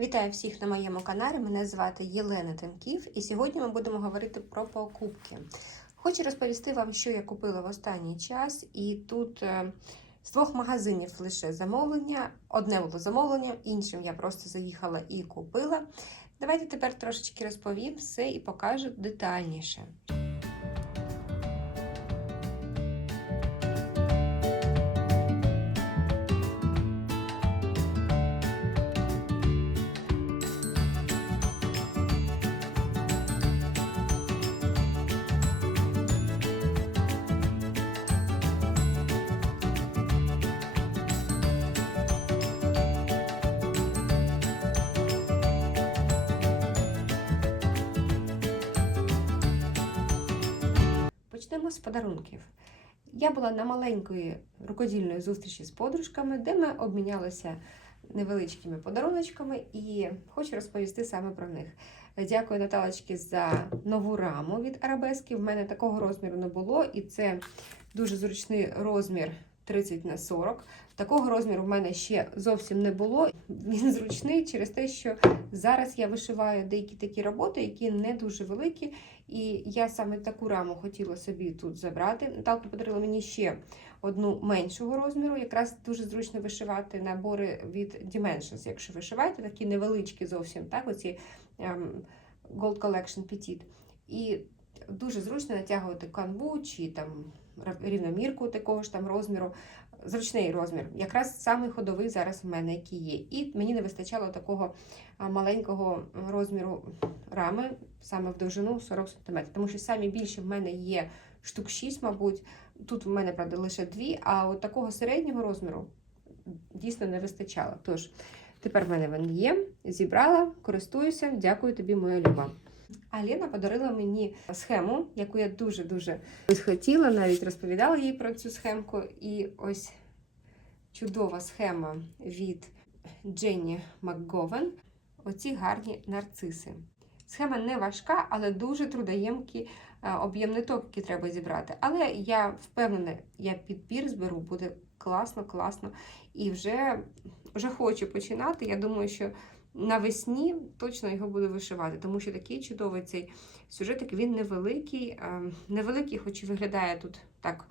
Вітаю всіх на моєму каналі. Мене звати Єлена Тенків, і сьогодні ми будемо говорити про покупки. Хочу розповісти вам, що я купила в останній час, і тут е, з двох магазинів лише замовлення. Одне було замовлення, іншим я просто заїхала і купила. Давайте тепер трошечки розповім все і покажу детальніше. Почнемо з подарунків. Я була на маленької рукодільної зустрічі з подружками, де ми обмінялися невеличкими подаруночками, і хочу розповісти саме про них. Дякую Наталочці за нову раму від арабески. В мене такого розміру не було, і це дуже зручний розмір 30 на 40. Такого розміру в мене ще зовсім не було. Він зручний через те, що зараз я вишиваю деякі такі роботи, які не дуже великі. І я саме таку раму хотіла собі тут забрати. Наталка подарила мені ще одну меншого розміру. Якраз дуже зручно вишивати набори від Dimensions, якщо вишиваєте, такі невеличкі зовсім, так, оці ем, Gold Collection Petit. І дуже зручно натягувати канву чи там рівномірку такого ж там розміру. Зручний розмір, якраз самий ходовий зараз в мене, який є. І мені не вистачало такого маленького розміру рами, саме в довжину 40 см. Тому що самі більші в мене є штук 6, мабуть. Тут в мене, правда, лише 2, а от такого середнього розміру дійсно не вистачало. Тож, тепер в мене він є. Зібрала, користуюся. Дякую тобі, моя люба. А Лена подарила мені схему, яку я дуже-дуже хотіла, навіть розповідала їй про цю схемку. І ось чудова схема від Дженні МакГовен. Оці гарні нарциси. Схема не важка, але дуже трудоємкий об'єм ниток, який треба зібрати. Але я впевнена, я підбір зберу, буде класно, класно. І вже, вже хочу починати. Я думаю, що навесні точно його буду вишивати, тому що такий чудовий цей сюжетик, він невеликий, невеликий, хоч і виглядає тут так.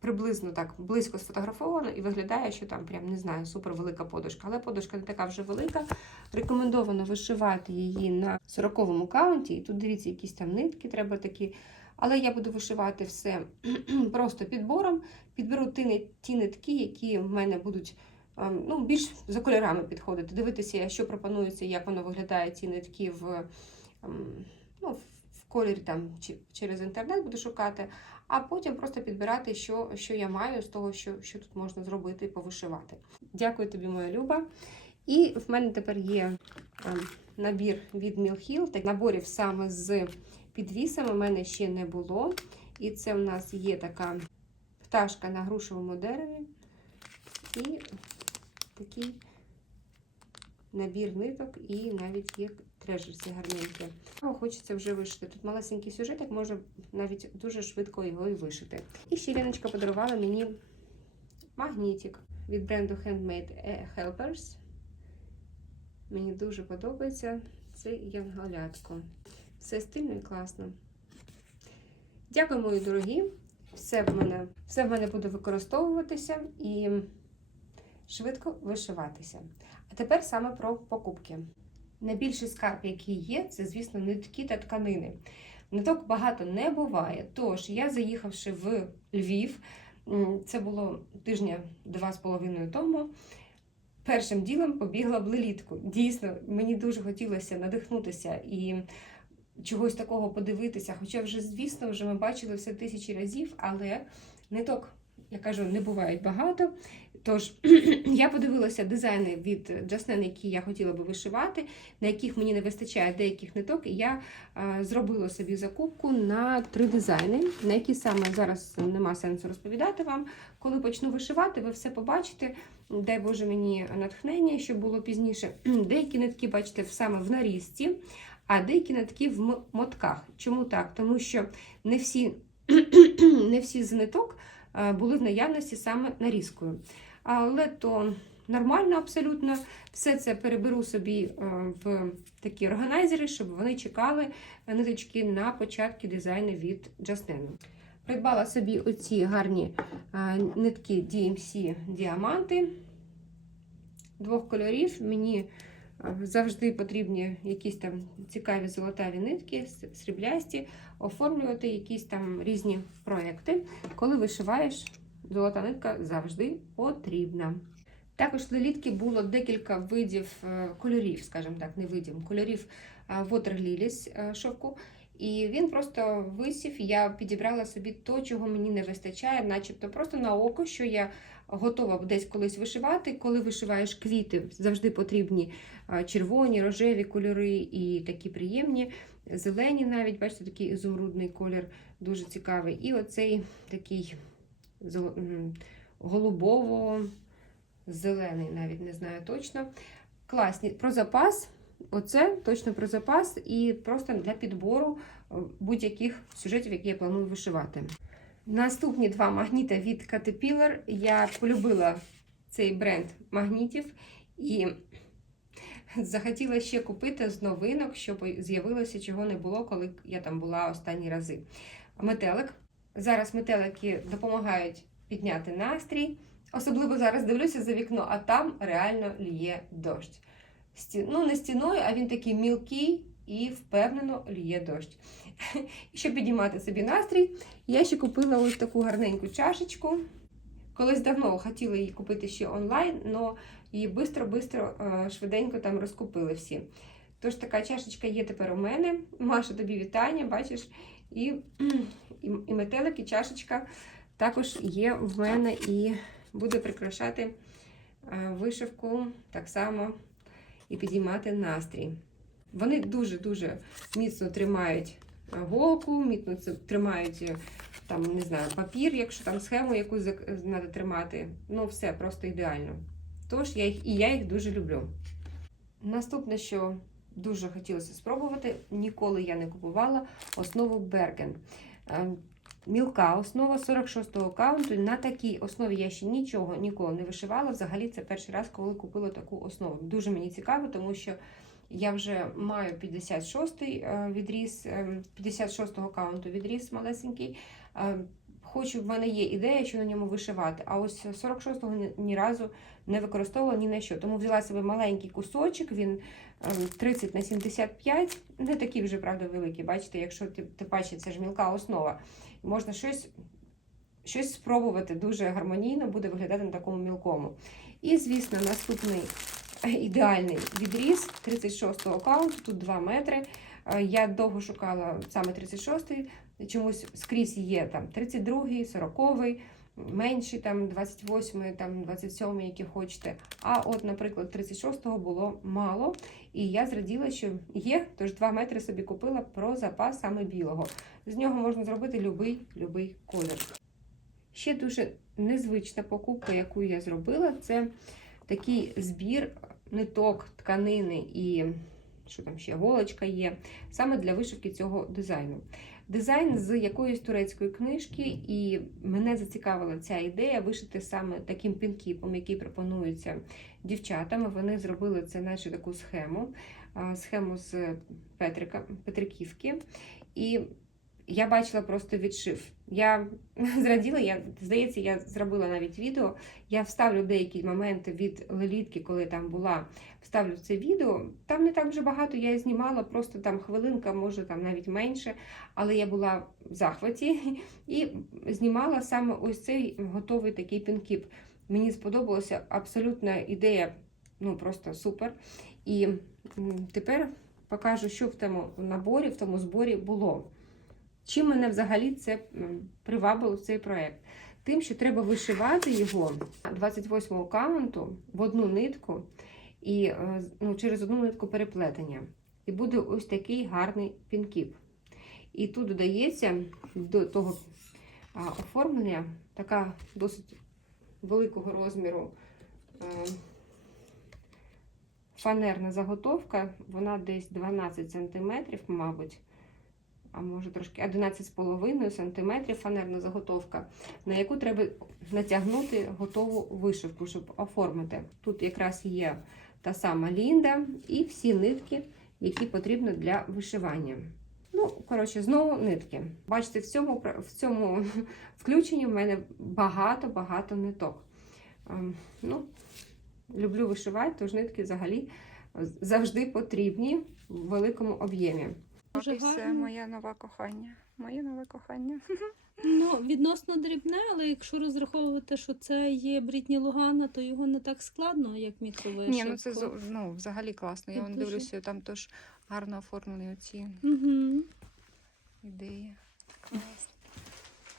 Приблизно так близько сфотографовано і виглядає, що там прям не знаю, супер велика подушка. Але подушка не така вже велика. Рекомендовано вишивати її на 40-му каунті. І тут дивіться, якісь там нитки треба такі. Але я буду вишивати все просто підбором. Підберу ті нитки, які в мене будуть ну, більш за кольорами підходити. Дивитися, що пропонується, як воно виглядає, ці нитки в ну, в кольорі там через інтернет буду шукати а потім просто підбирати, що що я маю з того, що що тут можна зробити і повишивати. Дякую тобі, моя Люба. І в мене тепер є набір від Мілхіл. Наборів саме з підвісами в мене ще не було. І це в нас є така пташка на грушовому дереві. І такий набір ниток, і навіть є трежерці гарненькі. Хочеться вже вишити. Тут малесенький сюжетик, може навіть дуже швидко його і вишити. І ще Леночка подарувала мені магнітик від бренду Handmade Helpers. Мені дуже подобається цей янголятко. Все стильно і класно. Дякую, мої дорогі. Все в мене все в мене буде використовуватися і швидко вишиватися. А тепер саме про покупки. Найбільший скарб, який є, це, звісно, нитки та тканини. Ниток багато не буває. Тож, я, заїхавши в Львів, це було тижня два з половиною тому. Першим ділом побігла в лелітку. Дійсно, мені дуже хотілося надихнутися і чогось такого подивитися. Хоча, вже, звісно, вже ми бачили все тисячі разів, але ниток, я кажу, не бувають багато. Тож, я подивилася дизайни від Джаснен, які я хотіла би вишивати, на яких мені не вистачає деяких ниток, і я а, зробила собі закупку на три дизайни, на які саме зараз нема сенсу розповідати вам. Коли почну вишивати, ви все побачите. Дай Боже мені натхнення, щоб було пізніше. Деякі нитки, бачите, саме в нарізці, а деякі нитки в мотках. Чому так? Тому що не всі, не всі з ниток були в наявності саме нарізкою. Але то нормально абсолютно. Все це переберу собі е, в такі органайзери, щоб вони чекали ниточки на початки дизайну від Джаснену. Придбала собі оці гарні е, нитки DMC діаманти двох кольорів. Мені е, завжди потрібні якісь там цікаві золотаві нитки, сріблясті, оформлювати якісь там різні проекти. Коли вишиваєш, золота нитка завжди потрібна. Також лелітки було декілька видів е, кольорів, скажімо так, не видів, кольорів Lilies е, шовку. І він просто висів, я підібрала собі то, чого мені не вистачає, начебто просто на око, що я готова десь колись вишивати. Коли вишиваєш квіти, завжди потрібні червоні, рожеві кольори і такі приємні, зелені навіть, бачите, такий ізумрудний колір, дуже цікавий. І оцей такий голубово-зелений, навіть не знаю точно. Класні. Про запас. Оце точно про запас і просто для підбору е, будь-яких сюжетів, які я планую вишивати. Наступні два магніти від Caterpillar. Я полюбила цей бренд магнітів і захотіла ще купити з новинок, щоб з'явилося чого не було, коли я там була останні рази. Метелик. Зараз метелики допомагають підняти настрій. Особливо зараз дивлюся за вікно, а там реально ліє дощ. Ну, не стіною, а він такий мілкий і впевнено ліє дощ. Щоб підіймати собі настрій, я ще купила ось таку гарненьку чашечку. Колись давно хотіла її купити ще онлайн, але її бистро-бистро, е, швиденько там розкупили всі. Тож така чашечка є тепер у мене. Маша, тобі вітання, бачиш, і, і, і метелик, і чашечка також є в мене і буде прикрашати е, вишивку так само і підіймати настрій. Вони дуже-дуже міцно тримають е, голку, міцно тримають е, там, не знаю, папір, якщо там схему якусь треба тримати. Ну, все просто ідеально. Тож я їх і я їх дуже люблю. Наступне, що дуже хотілося спробувати, ніколи я не купувала основу Берген. Е, Мілка основа 46-го каунту. На такій основі я ще нічого ніколи не вишивала. Взагалі, це перший раз, коли купила таку основу. Дуже мені цікаво, тому що я вже маю 56-й е, відріз, е, 56-го каунту відріз малесенький. Е, Хочу, в мене є ідея, що на ньому вишивати, а ось 46-го ні, разу не використовувала ні на що. Тому взяла себе маленький кусочок, він е, 30 на 75, не такий вже, правда, великий. Бачите, якщо ти, ти бачиш, це ж мілка основа. Можна щось, щось спробувати дуже гармонійно, буде виглядати на такому мілкому. І, звісно, наступний е, ідеальний відріз 36-го каунту, тут 2 метри. Е, Я довго шукала саме 36-й, чомусь скрізь є там 32-й, 40-й, менший, там 28-й, там 27-й, які хочете. А от, наприклад, 36-го було мало. І я зраділа, що є, тож 2 метри собі купила про запас саме білого. З нього можна зробити любий, любий колір. Ще дуже незвична покупка, яку я зробила, це такий збір ниток, тканини і що там ще голочка є, саме для вишивки цього дизайну. Дизайн з якоїсь турецької книжки, і мене зацікавила ця ідея вишити саме таким пінкіпом, який пропонується дівчатам. Вони зробили це, наче таку схему, схему з Петрика, Петриківки. І я бачила просто відшив. Я зраділа, я, здається, я зробила навіть відео. Я вставлю деякі моменти від лелітки, коли там була. Вставлю це відео. Там не так вже багато я знімала, просто там хвилинка, може там навіть менше. Але я була в захваті і знімала саме ось цей готовий такий пінкіп. Мені сподобалася абсолютна ідея, ну просто супер. І тепер покажу, що в тому наборі, в тому зборі було. Чим мене взагалі це привабило цей проект? Тим, що треба вишивати його 28-го каунту в одну нитку і е, ну, через одну нитку переплетення. І буде ось такий гарний пінкіп. І тут додається до того оформлення така досить великого розміру е, фанерна заготовка. Вона десь 12 см, мабуть. А може трошки 11,5 см фанерна заготовка, на яку треба натягнути готову вишивку, щоб оформити. Тут якраз є та сама лінда і всі нитки, які потрібні для вишивання. Ну, коротше, знову нитки. Бачите, в цьому, в цьому включенні в мене багато-багато ниток. Ем, Ну, люблю вишивати, тож нитки взагалі завжди потрібні в великому об'ємі. Дуже і все, моє нове кохання. Моє нове кохання. Ну, відносно дрібне, але якщо розраховувати, що це є Брітні Лугана, то його не так складно, як мікровишивку. Ні, ну це ну, взагалі класно. Я Тут вон дуже- дивлюся, там теж гарно оформлені оці Угу. ідеї. Клас.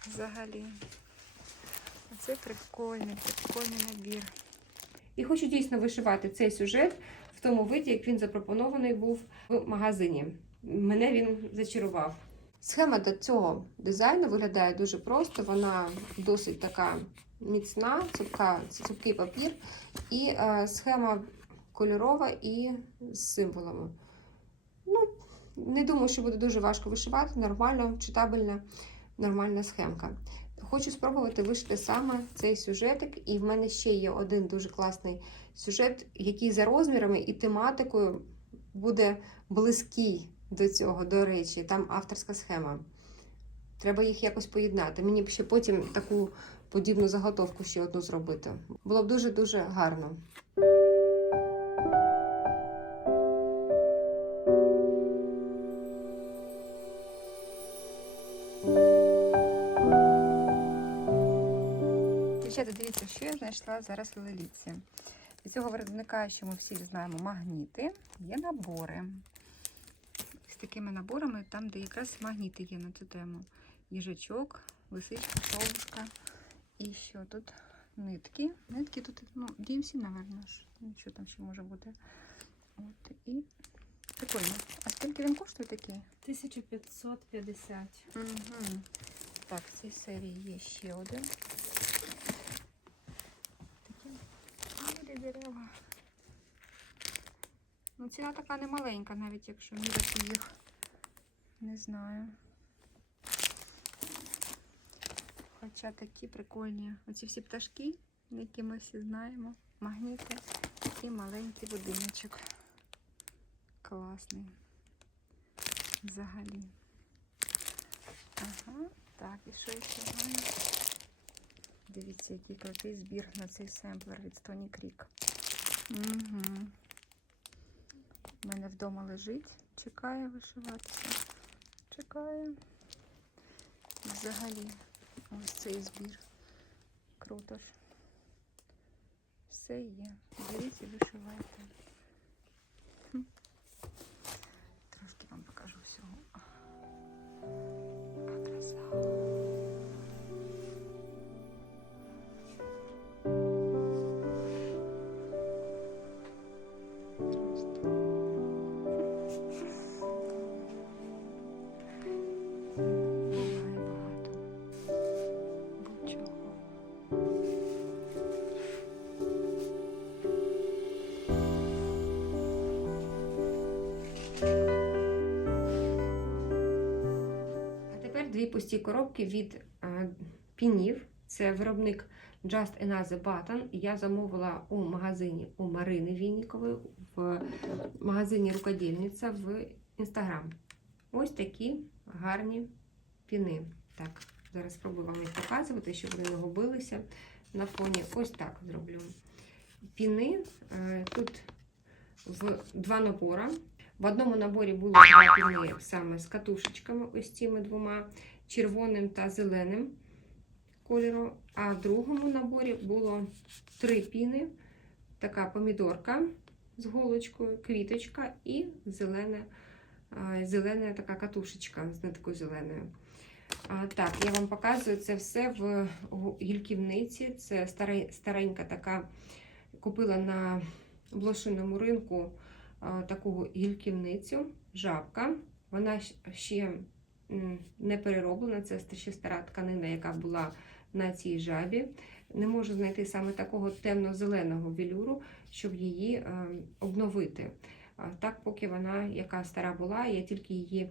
Взагалі. Оце прикольний, прикольний набір. І хочу дійсно вишивати цей сюжет в тому виді, як він запропонований був в магазині. Мене він зачарував. Схема до цього дизайну виглядає дуже просто. Вона досить така міцна, цупка, цупкий папір, і е, схема кольорова і з символами. Ну, не думаю, що буде дуже важко вишивати. Нормально, читабельна, нормальна схемка. Хочу спробувати вишити саме цей сюжетик, і в мене ще є один дуже класний сюжет, який за розмірами і тематикою буде близький до цього, до речі, там авторська схема. Треба їх якось поєднати. Мені б ще потім таку подібну заготовку ще одну зробити. Було б дуже-дуже гарно. Дівчата, дивіться, що я знайшла зараз в Леліці. Від цього виробника, що ми всі знаємо, магніти, є набори. Такими наборами, там, де якраз магніти є на цю тему. Їжачок, лисичка, совушка. І що тут? Нитки. Нитки тут, ну, DMC, напевно, ж. Нічого там ще може бути. От, і прикольно. А скільки він коштує такий? 1550. Угу. Так, в цій серії є ще один. Такі дерева. Ну, ціна така немаленька, навіть якщо міряти їх. Не знаю. Хоча такі прикольні. Оці всі пташки, які ми всі знаємо. Магніти і маленький будиночок. Класний. Взагалі. Ага, так, і що ще маємо? Дивіться, який крутий збір на цей семплер від Stony Creek. Угу. У мене вдома лежить, чекає вишиватися. Чекає. Взагалі, ось цей збір. Круто ж. Все є. Беріть і вишивайте. Дві пусті коробки від е, пінів. Це виробник Just Another Button. Я замовила у магазині у Марини Віннікової в магазині Рукодільниця в Інстаграм. Ось такі гарні піни. Так, зараз спробую вам їх показувати, щоб вони не губилися на фоні. Ось так зроблю. Піни е, тут в два набори. В одному наборі було два піни саме з катушечками, ось цими двома, червоним та зеленим кольором. А в другому наборі було три піни, така помідорка з голочкою, квіточка і зелена, зелена така катушечка з ниткою зеленою. Так, я вам показую це все в гільківниці. Це старенька така, купила на блошиному ринку таку гільківницю, жабка. Вона ще не перероблена, це ще стара тканина, яка була на цій жабі. Не можу знайти саме такого темно-зеленого велюру, щоб її е, обновити. Так, поки вона, яка стара була, я тільки її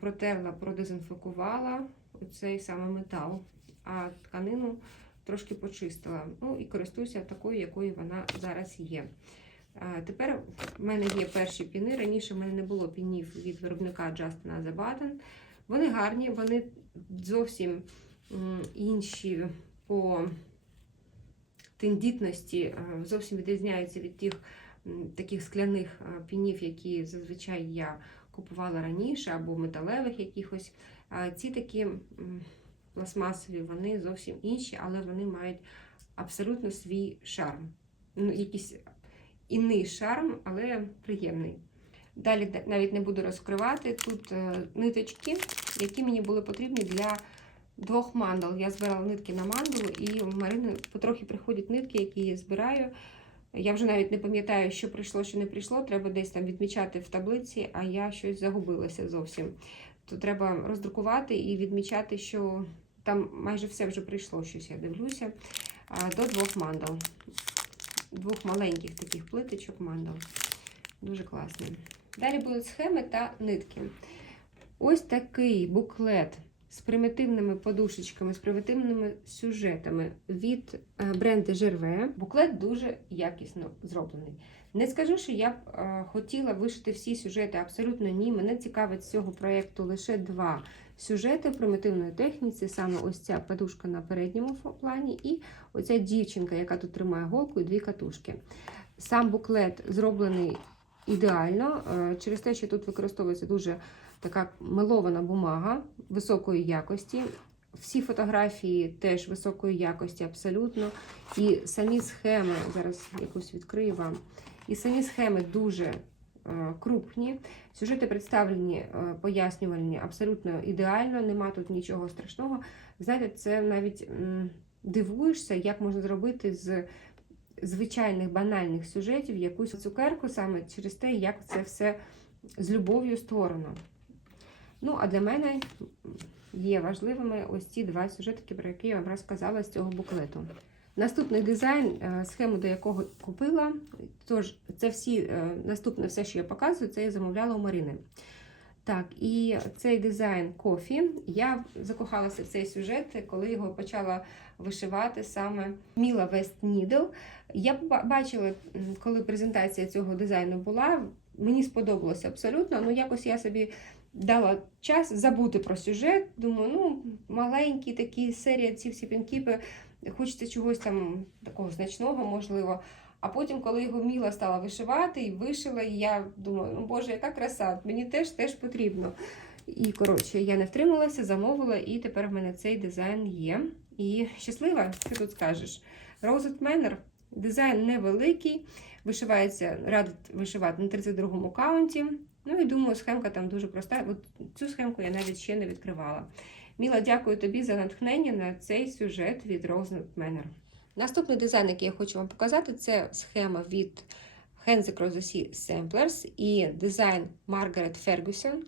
протерла, продезінфікувала цей саме метал, а тканину трошки почистила. Ну і користуюся такою, якою вона зараз є. Тепер в мене є перші піни. Раніше в мене не було пінів від виробника Justin The Button. Вони гарні, вони зовсім інші по тендітності, зовсім відрізняються від тих таких скляних пінів, які зазвичай я купувала раніше, або металевих якихось. Ці такі пластмасові, вони зовсім інші, але вони мають абсолютно свій шарм. Ну, якийсь інний шарм, але приємний. Далі навіть не буду розкривати. Тут е, ниточки, які мені були потрібні для двох мандал. Я збирала нитки на мандалу, і в Марини потрохи приходять нитки, які я збираю. Я вже навіть не пам'ятаю, що прийшло, що не прийшло. Треба десь там відмічати в таблиці, а я щось загубилася зовсім. То треба роздрукувати і відмічати, що там майже все вже прийшло, щось я дивлюся. До двох мандал. Двох маленьких таких плиточок мандал. Дуже класний. Далі будуть схеми та нитки. Ось такий буклет з примітивними подушечками, з примітивними сюжетами від е, бренду Жерве. Буклет дуже якісно зроблений. Не скажу, що я б е, хотіла вишити всі сюжети, абсолютно ні. Мене цікавить з цього проєкту лише два сюжети в примітивної техніці, саме ось ця подушка на передньому плані, і оця дівчинка, яка тут тримає голку і дві катушки. Сам буклет зроблений ідеально, е, через те, що тут використовується дуже така мелована бумага високої якості. Всі фотографії теж високої якості, абсолютно. І самі схеми, зараз якусь відкрию вам. І самі схеми дуже крупні. Сюжети представлені, е, пояснювальні абсолютно ідеально, нема тут нічого страшного. Знаєте, це навіть дивуєшся, як можна зробити з звичайних банальних сюжетів якусь цукерку саме через те, як це все з любов'ю створено. Ну, а для мене є важливими ось ці два сюжетики, про які я вам розказала з цього буклету. Наступний дизайн, е, схему до якого купила. Тож, це всі, е, наступне все, що я показую, це я замовляла у Марини. Так, і цей дизайн кофі. Я закохалася в цей сюжет, коли його почала вишивати саме Міла Вест Нідл. Я бачила, коли презентація цього дизайну була, мені сподобалося абсолютно. Ну, якось я собі дала час забути про сюжет. Думаю, ну, маленькі такі серія, ці всі пінкіпи, хочеться чогось там такого значного, можливо. А потім, коли його Міла стала вишивати і вишила, і я думаю, ну боже, яка краса, мені теж теж потрібно. І коротше, я не втрималася, замовила, і тепер в мене цей дизайн є. І щаслива, що тут скажеш. Rosette Manor, дизайн невеликий, вишивається, радить вишивати на 32-му каунті. Ну і думаю, схемка там дуже проста. От цю схемку я навіть ще не відкривала. Міла, дякую тобі за натхнення на цей сюжет від Rosette Manor. Наступний дизайн, який я хочу вам показати, це схема від Across the Samplers і дизайн Маргарет Фергюсон.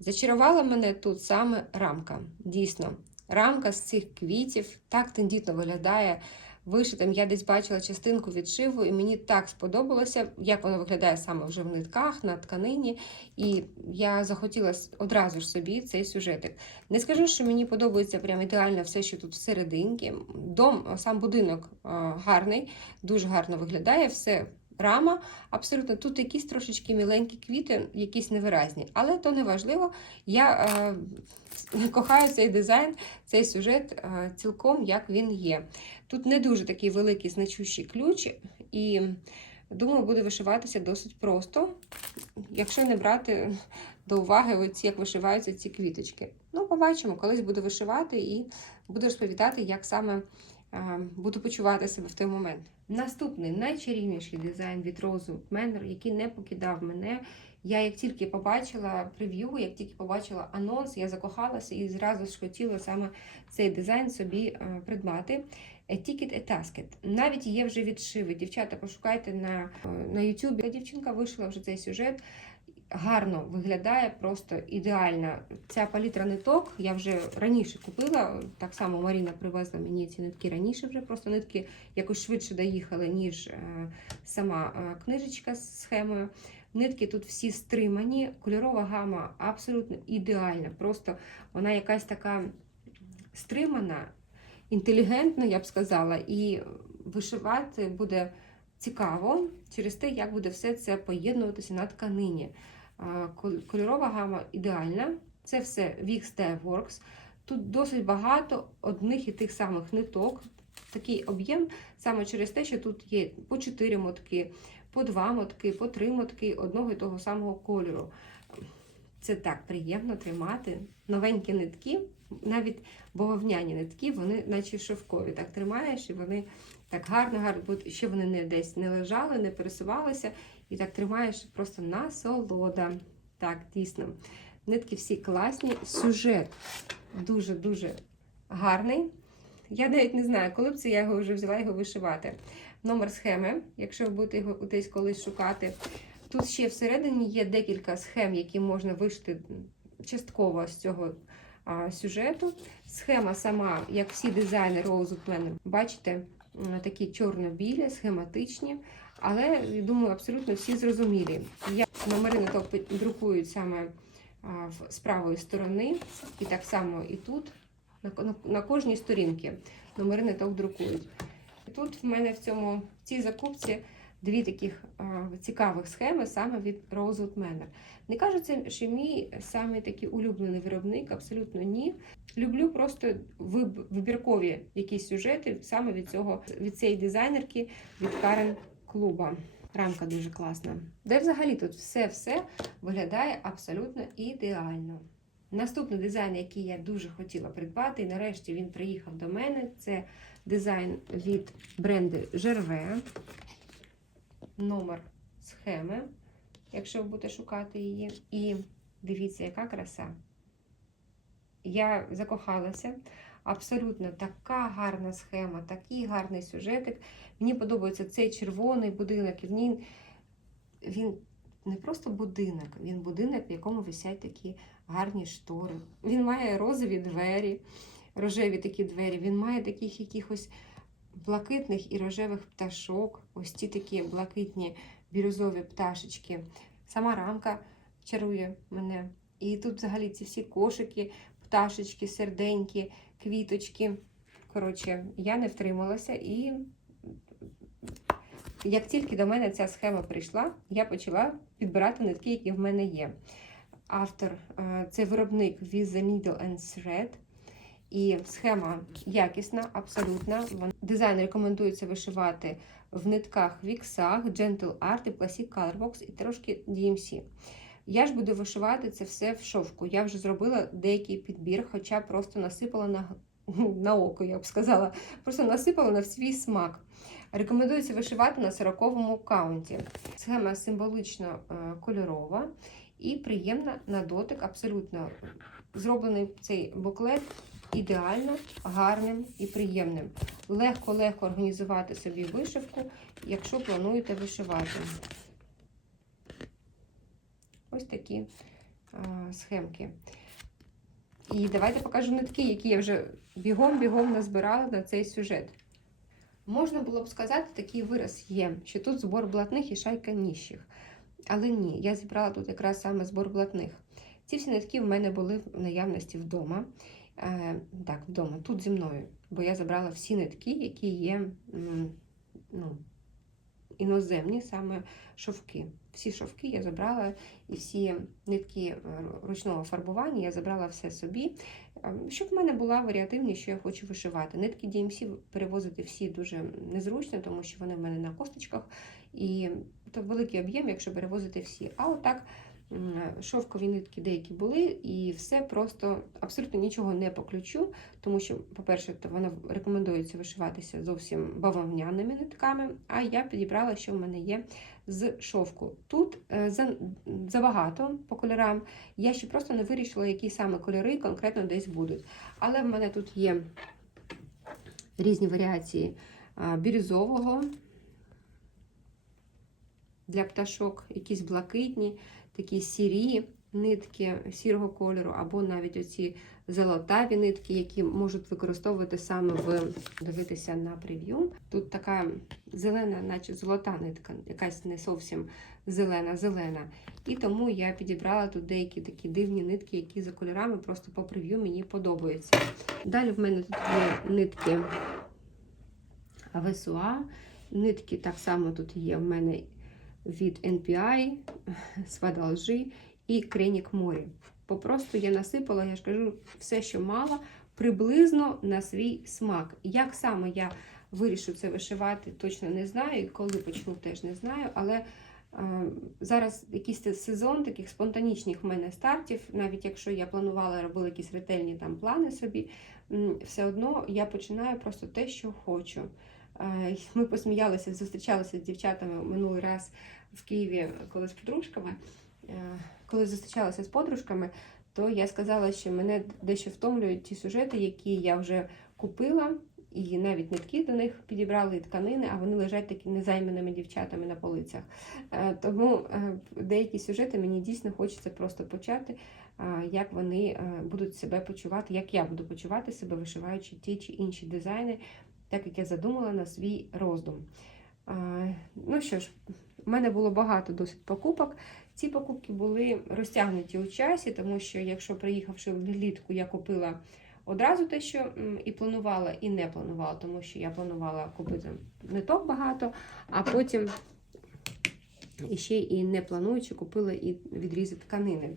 Зачарувала мене тут саме рамка. Дійсно, рамка з цих квітів так тендітно виглядає вишитим. Я десь бачила частинку відшиву, і мені так сподобалося, як воно виглядає саме вже в нитках, на тканині. І я захотіла одразу ж собі цей сюжетик. Не скажу, що мені подобається прям ідеально все, що тут всерединки. Дом, сам будинок гарний, дуже гарно виглядає, все. Рама, абсолютно тут якісь трошечки міленькі квіти, якісь невиразні, але то не важливо. Я е, кохаю цей дизайн, цей сюжет е, цілком як він є. Тут не дуже такий великий значущий ключ, і думаю, буде вишиватися досить просто, якщо не брати до уваги, оці, як вишиваються ці квіточки. Ну, побачимо, колись буду вишивати і буду розповідати, як саме буду почувати себе в той момент. Наступний найчарівніший дизайн від Rose Manor, який не покидав мене. Я як тільки побачила прев'ю, як тільки побачила анонс, я закохалася і зразу ж хотіла саме цей дизайн собі е, придбати. A Ticket a Tasket. Навіть є вже відшиви. Дівчата, пошукайте на, е, на YouTube. Дівчинка вишила вже цей сюжет. Гарно виглядає, просто ідеально. Ця палітра ниток я вже раніше купила. Так само Маріна привезла мені ці нитки раніше вже. Просто нитки якось швидше доїхали, ніж е, сама е, книжечка з схемою. Нитки тут всі стримані, кольорова гама абсолютно ідеальна. Просто вона якась така стримана, інтелігентна, я б сказала, і вишивати буде цікаво через те, як буде все це поєднуватися на тканині. Кольорова гама ідеальна. Це все Wix Dye Works. Тут досить багато одних і тих самих ниток. Такий об'єм саме через те, що тут є по 4 мотки, по 2 мотки, по 3 мотки одного і того самого кольору. Це так приємно тримати. Новенькі нитки, навіть бавовняні нитки, вони наче шовкові. Так тримаєш, і вони так гарно, гарно, бо ще вони не десь не лежали, не пересувалися. І так тримаєш просто насолода. Так, дійсно. Нитки всі класні. Сюжет дуже-дуже гарний. Я навіть не знаю, коли б це я його вже взяла його вишивати. Номер схеми, якщо ви будете його десь колись шукати. Тут ще всередині є декілька схем, які можна вишити частково з цього а, сюжету. Схема сама, як всі дизайни Rose Planner, бачите, такі чорно-білі, схематичні, але думаю, абсолютно всі зрозумілі. Я номери ниток друкують саме з правої сторони, і так само і тут, на, на, на кожній сторінці номери ниток друкують. Тут в мене в цьому в цій закупці дві таких а, цікавих схеми саме від Rosewood Manor. Не кажу це, що мій саме такий улюблений виробник, абсолютно ні. Люблю просто виб- вибіркові якісь сюжети саме від цього від цієї дизайнерки від Карен Клуба. Рамка дуже класна. Де взагалі тут все-все виглядає абсолютно ідеально. Наступний дизайн, який я дуже хотіла придбати, і нарешті він приїхав до мене. Це дизайн від бренду Жерве. Номер схеми, якщо ви будете шукати її. І дивіться, яка краса. Я закохалася. Абсолютно така гарна схема, такий гарний сюжетик. Мені подобається цей червоний будинок. І в ній він не просто будинок, він будинок, в якому висять такі гарні штори. Він має розові двері, рожеві такі двері. Він має таких якихось блакитних і рожевих пташок. Ось ці такі блакитні бірюзові пташечки. Сама рамка чарує мене. І тут взагалі ці всі кошики, пташечки, серденькі, квіточки. Коротше, я не втрималася і як тільки до мене ця схема прийшла, я почала підбирати нитки, які в мене є. Автор е, це виробник With the Needle and Thread. І схема якісна, абсолютна. Дизайн рекомендується вишивати в нитках Віксах, Gentle Art і Classic Colorbox і трошки DMC. Я ж буду вишивати це все в шовку. Я вже зробила деякий підбір, хоча просто насипала на, на око, я б сказала. Просто насипала на свій смак. Рекомендується вишивати на 40-му каунті. Схема символично е, кольорова і приємна на дотик, абсолютно зроблений цей буклет ідеально гарним і приємним. Легко-легко організувати собі вишивку, якщо плануєте вишивати. Ось такі схемки. І давайте покажу нитки, які я вже бігом-бігом назбирала на цей сюжет. Можна було б сказати, такий вираз є, що тут збор блатних і шайка ніщих. Але ні, я зібрала тут якраз саме збор блатних. Ці всі нитки в мене були в наявності вдома. Е, так, вдома, тут зі мною. Бо я забрала всі нитки, які є ну, іноземні, саме шовки. Всі шовки я забрала, і всі нитки е, ручного фарбування я забрала все собі, е, щоб в мене була варіативність, що я хочу вишивати. Нитки DMC перевозити всі дуже незручно, тому що вони в мене на косточках, і то великий об'єм, якщо перевозити всі. А отак м, шовкові нитки деякі були, і все просто абсолютно нічого не по ключу, тому що, по-перше, воно рекомендується вишиватися зовсім бавовняними нитками, а я підібрала, що в мене є з шовку. Тут е, за- забагато по кольорам. Я ще просто не вирішила, які саме кольори конкретно десь будуть. Але в мене тут є різні варіації бірюзового для пташок, якісь блакитні, такі сірі нитки сірого кольору, або навіть оці золотаві нитки, які можуть використовувати саме в дивитися на прев'ю. Тут така зелена, наче золота нитка, якась не зовсім зелена-зелена. І тому я підібрала тут деякі такі дивні нитки, які за кольорами просто по прев'ю мені подобаються. Далі в мене тут є нитки Весуа. Нитки так само тут є в мене від NPI, Свадалжи і Кренік Морі. Попросту я насипала, я ж кажу, все, що мала, приблизно на свій смак. Як саме я вирішу це вишивати, точно не знаю. І коли почну, теж не знаю. Але е, зараз якийсь сезон таких спонтанічних в мене стартів, навіть якщо я планувала робила якісь ретельні там плани собі, все одно я починаю просто те, що хочу. Е, Ми посміялися, зустрічалися з дівчатами минулий раз в Києві, коли з подружками. Е, Коли зустрічалася з подружками, то я сказала, що мене дещо втомлюють ті сюжети, які я вже купила, і навіть нитки до них підібрали і тканини, а вони лежать такими незайманими дівчатами на полицях. Е, Тому деякі сюжети мені дійсно хочеться просто почати, як вони будуть себе почувати, як я буду почувати себе, вишиваючи ті чи інші дизайни, так як я задумала на свій роздум. Ну що ж, в мене було багато досить покупок. Ці покупки були розтягнуті у часі, тому що якщо приїхавши влітку, я купила одразу те, що і планувала, і не планувала, тому що я планувала купити ниток багато, а потім ще і не плануючи, купила і відрізи тканини.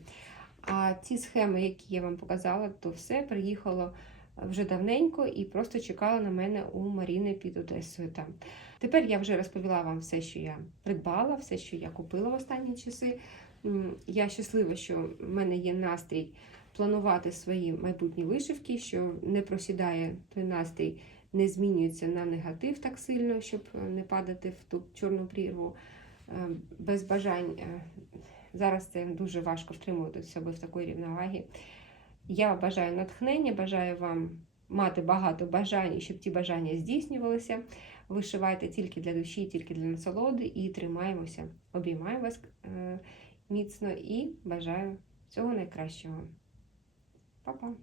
А ці схеми, які я вам показала, то все приїхало вже давненько і просто чекало на мене у Маріни під Одесою. Там. Тепер я вже розповіла вам все, що я придбала, все, що я купила в останні часи. Я щаслива, що в мене є настрій планувати свої майбутні вишивки, що не просідає той настрій, не змінюється на негатив так сильно, щоб е, не падати в ту чорну прірву е, без бажань. е, Зараз це дуже важко втримувати себе в такої рівновагі. Я бажаю натхнення, бажаю вам мати багато бажань, щоб ті бажання здійснювалися. Вишивайте тільки для душі, тільки для насолоди і тримаємося. Обіймаю вас міцно і бажаю всього найкращого. Па-па!